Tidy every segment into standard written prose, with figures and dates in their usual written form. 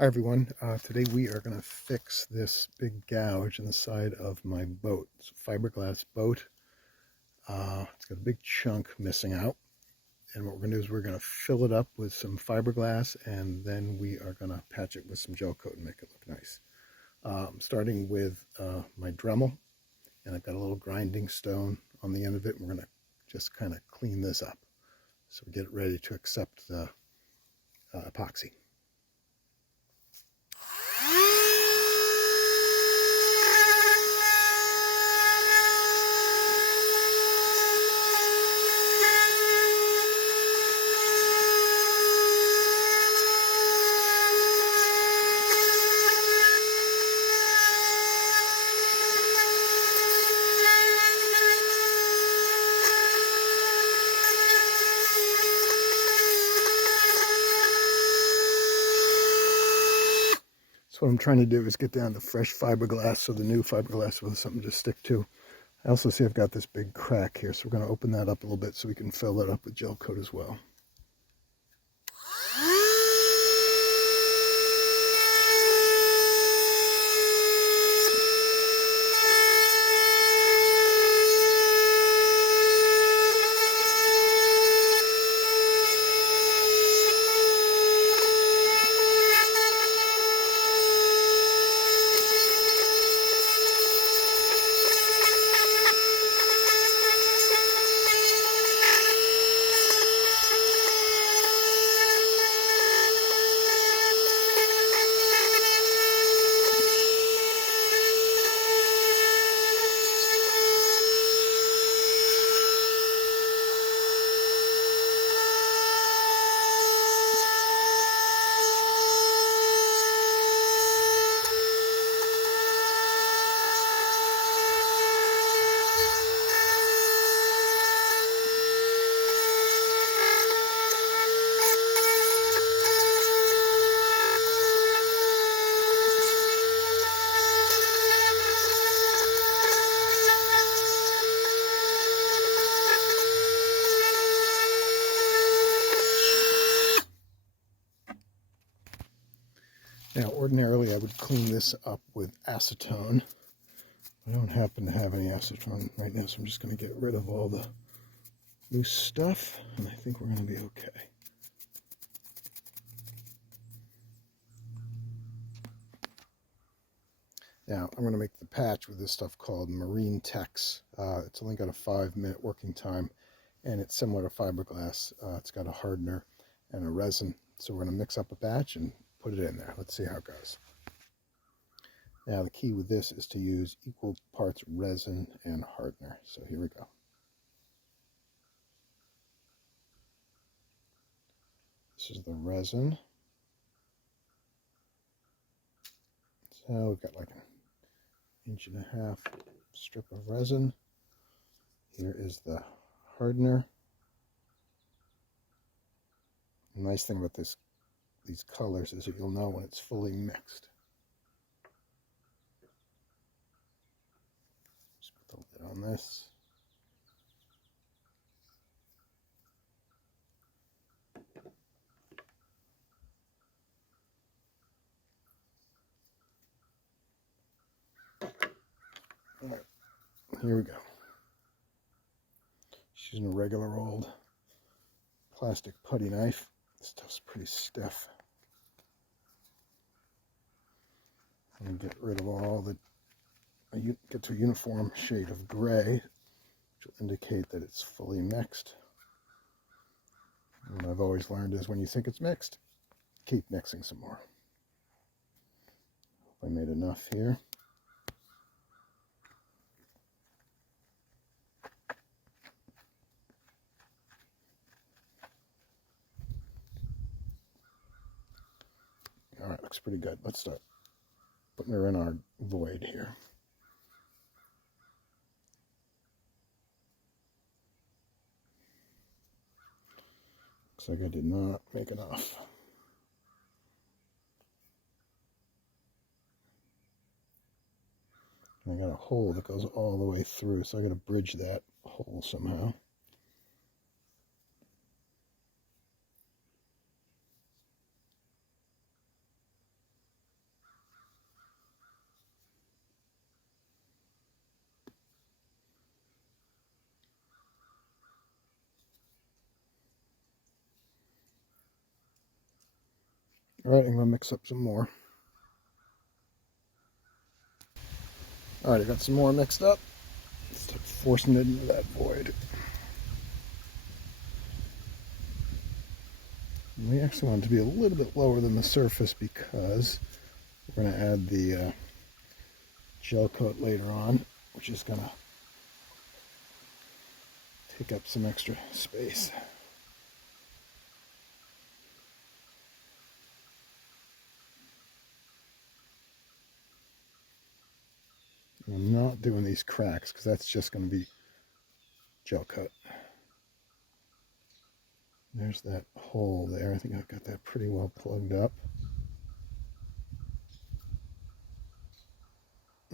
Hi everyone, today we are going to fix this big gouge in the side of my boat. It's a fiberglass boat. It's got a big chunk missing out, and what we're going to do is we're going to fill it up with some fiberglass, and then we are going to patch it with some gel coat and make it look nice. I'm starting with my Dremel, and I've got a little grinding stone on the end of it, and we're going to just kind of clean this up so we get it ready to accept the epoxy. So what I'm trying to do is get down to fresh fiberglass, so the new fiberglass will have something to stick to. I also see I've got this big crack here, so we're going to open that up a little bit so we can fill it up with gel coat as well. Now, ordinarily I would clean this up with acetone. I don't happen to have any acetone right now, so I'm just going to get rid of all the loose stuff, and I think we're going to be okay. Now, I'm going to make the patch with this stuff called Marine-Tex. It's only got a 5-minute working time, and it's similar to fiberglass. It's got a hardener and a resin, so we're going to mix up a batch and put it in there. Let's see how it goes. Now, the key with this is to use equal parts resin and hardener. So here we go. This is the resin. So we've got like an 1.5 inch strip of resin. Here is the hardener. The nice thing about these colors is that you'll know when it's fully mixed. Just put the lid on this. All right, here we go. Just using a regular old plastic putty knife. This stuff's pretty stiff. I'm going to get rid of all the, get to a uniform shade of gray, which will indicate that it's fully mixed. And what I've always learned is when you think it's mixed, keep mixing some more. Hope I made enough here. All right, looks pretty good. Let's start putting her in our void here. Looks like I did not make enough. I got a hole that goes all the way through, so I got to bridge that hole somehow. All right, I'm going to mix up some more. All right, I got some more mixed up. Let's start forcing it into that void. And we actually want it to be a little bit lower than the surface because we're going to add the gel coat later on, which is going to take up some extra space. I'm not doing these cracks because that's just going to be gel coat. There's that hole there. I think I've got that pretty well plugged up.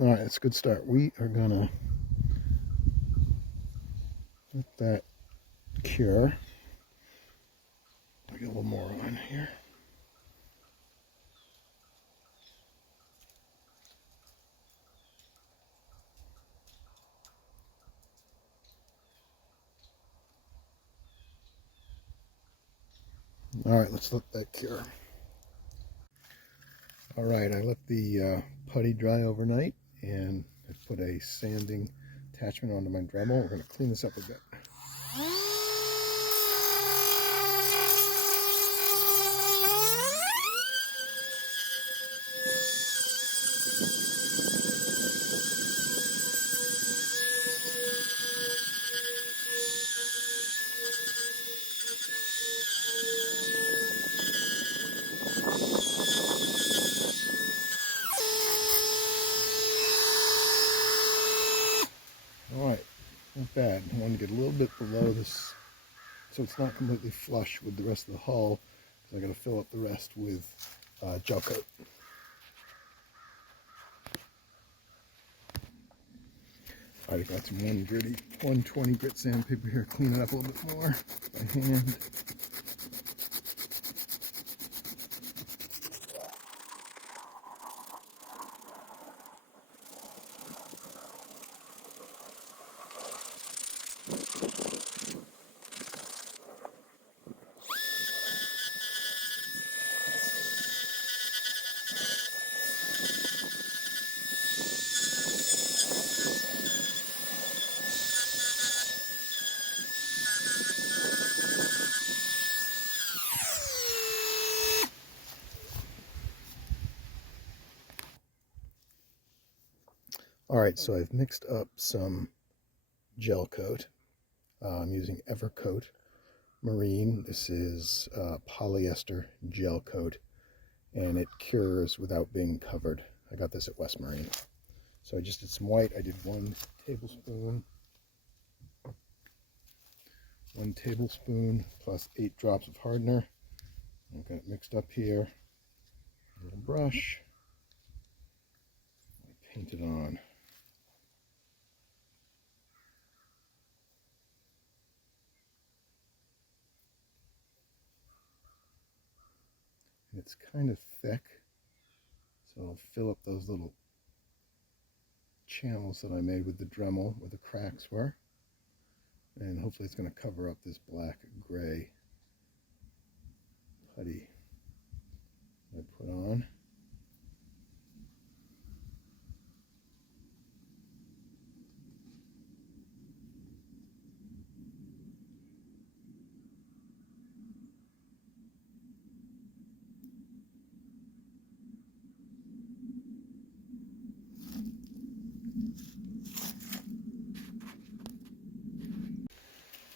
All right, that's a good start. We are going to let that cure. I'll get a little more on here. All right, let's let that cure. All right, I let the putty dry overnight, and I put a sanding attachment onto my Dremel. We're going to clean this up a bit. All right, not bad. I want to get a little bit below this so it's not completely flush with the rest of the hull, because I got to fill up the rest with gel coat. All right, I got some 120 grit sandpaper here. Clean it up a little bit more by hand. All right, so I've mixed up some gel coat. I'm using Evercoat Marine. This is polyester gel coat, and it cures without being covered. I got this at West Marine. So I just did some white. I did 1 tablespoon plus 8 drops of hardener. I've got it mixed up here. A little brush. Paint it on. And it's kind of thick, so I'll fill up those little channels that I made with the Dremel where the cracks were, and hopefully it's going to cover up this black gray putty I put on.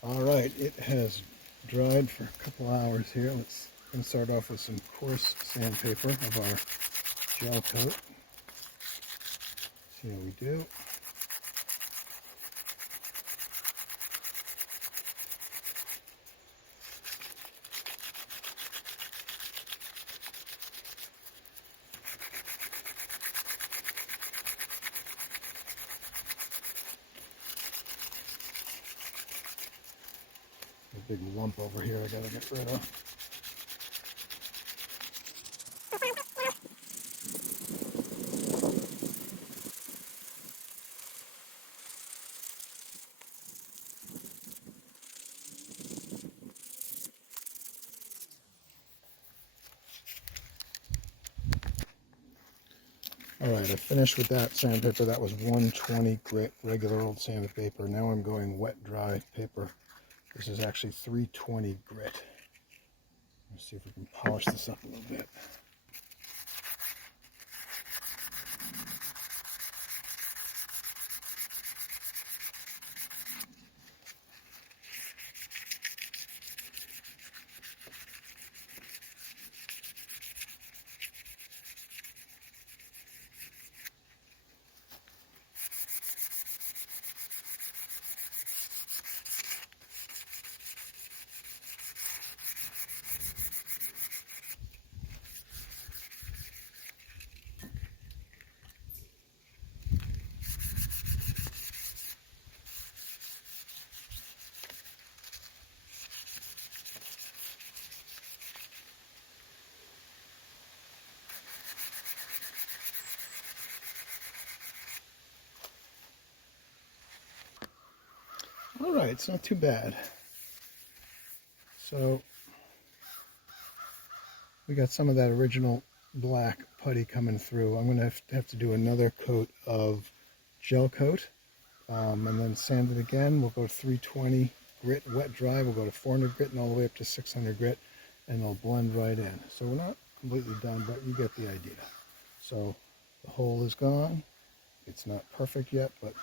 All right, it has dried for a couple hours here. Let's start off with some coarse sandpaper of our gel coat. See how we do. A big lump over here I gotta get rid of. Alright, I finished with that sandpaper. That was 120 grit, regular old sandpaper. Now I'm going wet dry paper. This is actually 320 grit. Let's see if we can polish this up a little bit. Alright, it's not too bad. So we got some of that original black putty coming through. I'm going to have to do another coat of Gelcoat, and then sand it again. We'll go 320 grit wet dry. We'll go to 400 grit and all the way up to 600 grit, and it'll blend right in. So we're not completely done, but you get the idea. So the hole is gone. It's not perfect yet, but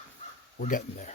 we're getting there.